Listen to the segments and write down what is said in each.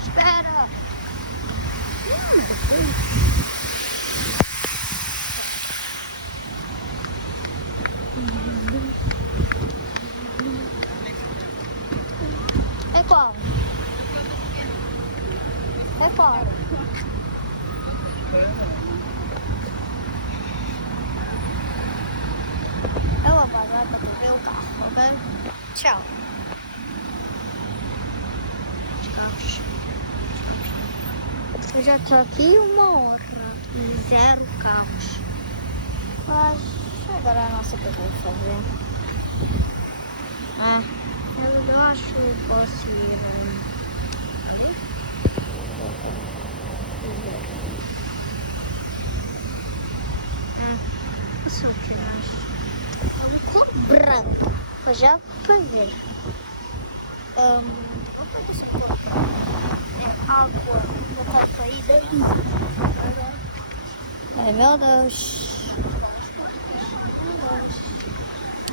Espera! É qual? É qual? Eu vou pagar para ver o carro, ok? Tchau. Os carros. Eu já estou aqui 1 hora e 0 carros. Mas agora a nossa que eu vou fazer. Eu acho que posso ir ali. Não sei o que eu acho. É uma cor branca. Vou já para ver. Qual é essa cor branca? É água. Vou estar cair daí. Ai meu Deus.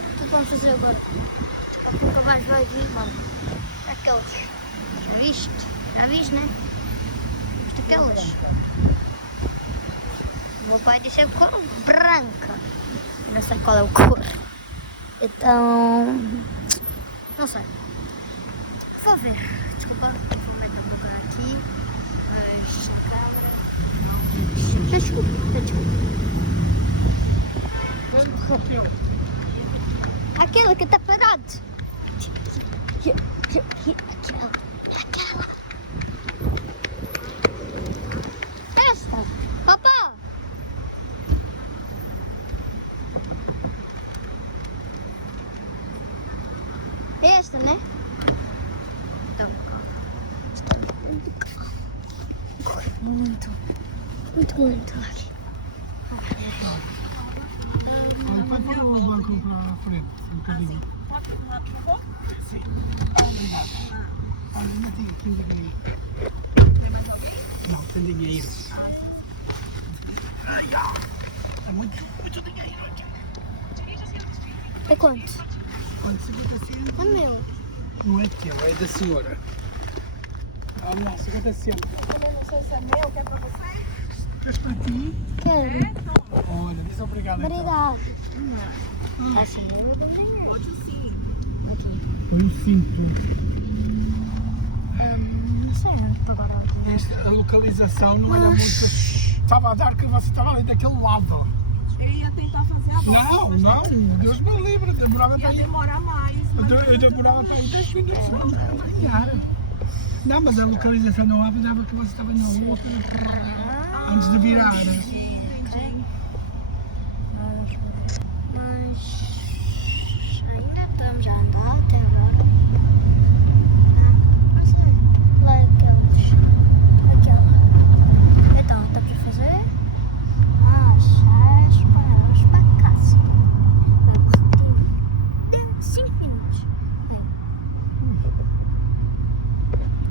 O que vamos fazer agora? Nunca mais vai vir, mano. Aqueles. Já viste? Já viste, né? Viste aquelas? O meu pai disse a cor branca. Não sei qual é a cor. Então. Não sei. Vou ver. Desculpa. Vou meter a boca aqui. Mas a câmera. Desculpa. Aquele que está parado. Aquela. Esta. Papá. Esta, né? Então, está muito calmo. Corre muito. Muito aqui. Pode pôr o banco para a frente, um bocadinho. Pode ir lá, por favor? Sim. Olha, ainda tem aqui um dinheiro. Tem mais alguém? Não, tem dinheiro. Ah, sim. É muito dinheiro. É quanto? Quanto 50 centos? É meu. Não é teu, é da senhora. Olha lá, 50 centos. Eu não sei se é meu, que é para você? Queres para ti? Quero. Olha, diz obrigado. Então. Obrigado. Assim mesmo eu também. Pode sim. Aqui. Foi o cinto. Não sei agora. A localização não era muito. Estava a dar que você estava ali daquele lado. Eu ia tentar fazer a volta. Não, Deus me livre, demorava para Ia ir. demorar mais. Mas Eu demorava para ir 10 minutos, não era para ganhar. Não, mas a localização não avisava que você estava na outra. Antes de virar. entendi. Mas ainda estamos a andar até agora. Não sei. Lá é aqueles. Aquela. Então, estamos a fazer. Vamos para casa. Vamos 5 minutos.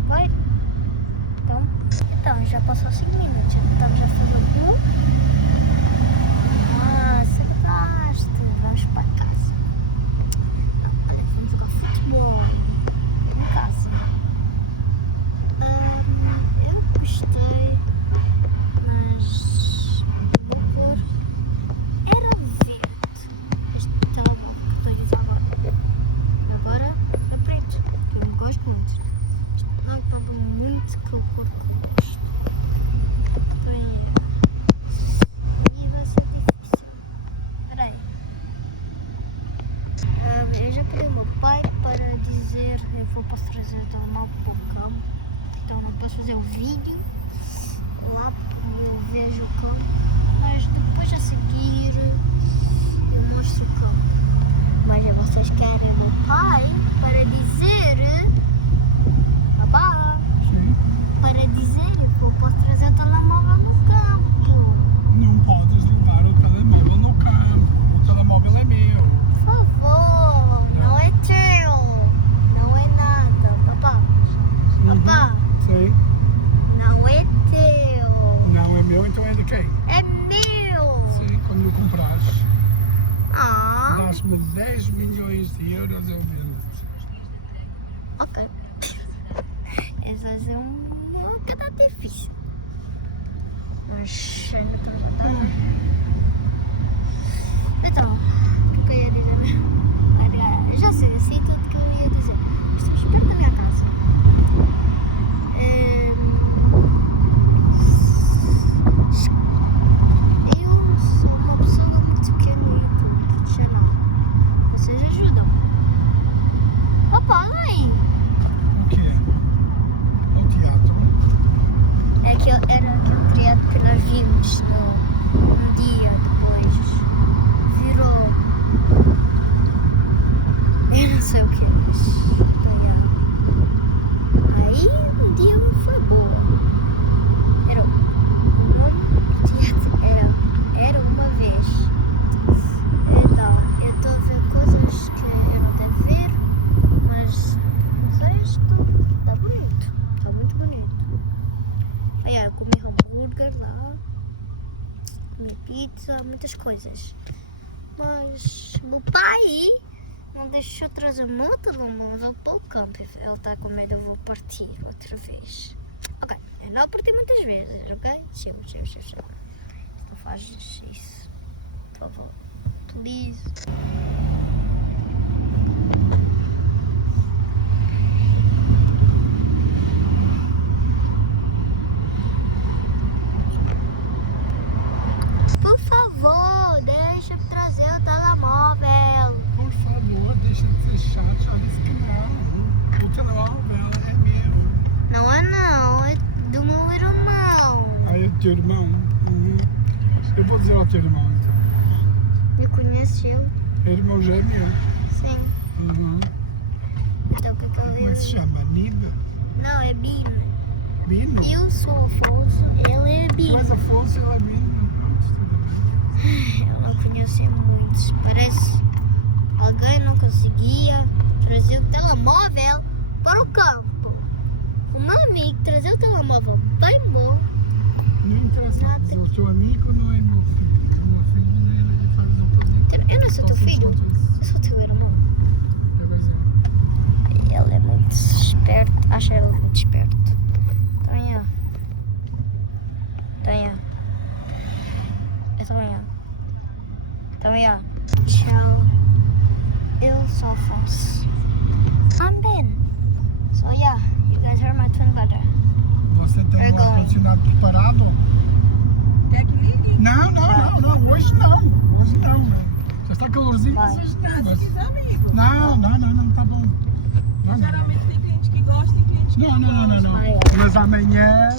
Vai. Então já passou 5 minutos. Já estamos a fazer acertaste. Vamos para casa. Olha, vamos jogar futebol em casa. Eu gostei, mas a cor era verde. Este telemóvel que estou a usar agora é preto, que eu gosto muito. Isto não estava muito com a cor que eu gosto. E vai ser difícil. Espera aí. Eu já pedi ao meu pai para dizer eu posso trazer o telemóvel para o cabo. Então não posso fazer o vídeo lá porque eu vejo o cabo. Mas depois seguir eu mostro o campo. Mas vocês querem o meu pai para dizer, papá, Sim. para dizer que eu posso trazer o telemóvel no campo. Não podes levar o telemóvel no campo. O telemóvel é meu. Por favor, não é teu, não é nada, papá. Papá, Sim. não é teu, Não é meu, então é de quem? é meu. Sim, quando o comprares. Ah, Dás-me 10 milhões de euros, eu vendo-te. ok. Essa vai ser um bocado difícil. Mas então, o que eu ia dizer mesmo? Eu já sei assim tudo que eu ia dizer. Estamos perto da minha casa. Eu sou uma pessoa muito pequenina profissional. Vocês ajudam. Opa, mãe! O quê? O teatro? Era aquele teatro que nós vimos no dia depois. Virou. Eu não sei o que, mas. Aí um dia foi boa. Era o nome do teatro era uma vez. Então, eu estou a ver coisas que eu não devo ver, mas o resto está bonito. Está muito bonito. Aí eu comi hambúrguer lá, comi pizza, muitas coisas. Mas meu pai não deixou trazer o meu telemóvel para o campo. Ele está com medo, eu vou partir outra vez. Ok, eu não parti muitas vezes, ok? Chill. Não fazes isso, por favor. Please. Por favor, deixa-me trazer o telemóvel. Por favor, deixa de ser chato, já disse que não. O telemóvel é meu. Não, é do meu irmão. Ah, é do teu irmão? Uhum. Eu vou dizer ao teu irmão então. Eu conheço ele? Irmão gêmeo? Sim. Uhum. Então o que é que Como é que se ele... chama? Nida? Não, é Bino. Bino? Eu sou Afonso, ele é Tu Bino. és Afonso e ele é Bino. Pronto, tudo bem. Eu não conheço muitos. Parece alguém não conseguia trazer o telemóvel para o campo. O meu amigo trazia o telemóvel bem bom. Não interessa, Nada. se é o teu amigo não é meu filho. O meu filho ele faz um pouquinho. Eu não sou teu filho, eu sou teu irmão. Ele é muito esperto, acho ele muito esperto. Então, tchau. Eu sou Afonso. I'm Ben. So yeah, you guys are my twin brother. Você tem We're um going. ar-condicionado preparado? Quer que ligue? Não, hoje não. Hoje não. Já está calorzinho, Vai. mas hoje Ah, não. se Mas... quiser, amigo. Não, tá bom. Não. Geralmente tem cliente que gosta e cliente que Não. Ai, ai. Mas amanhã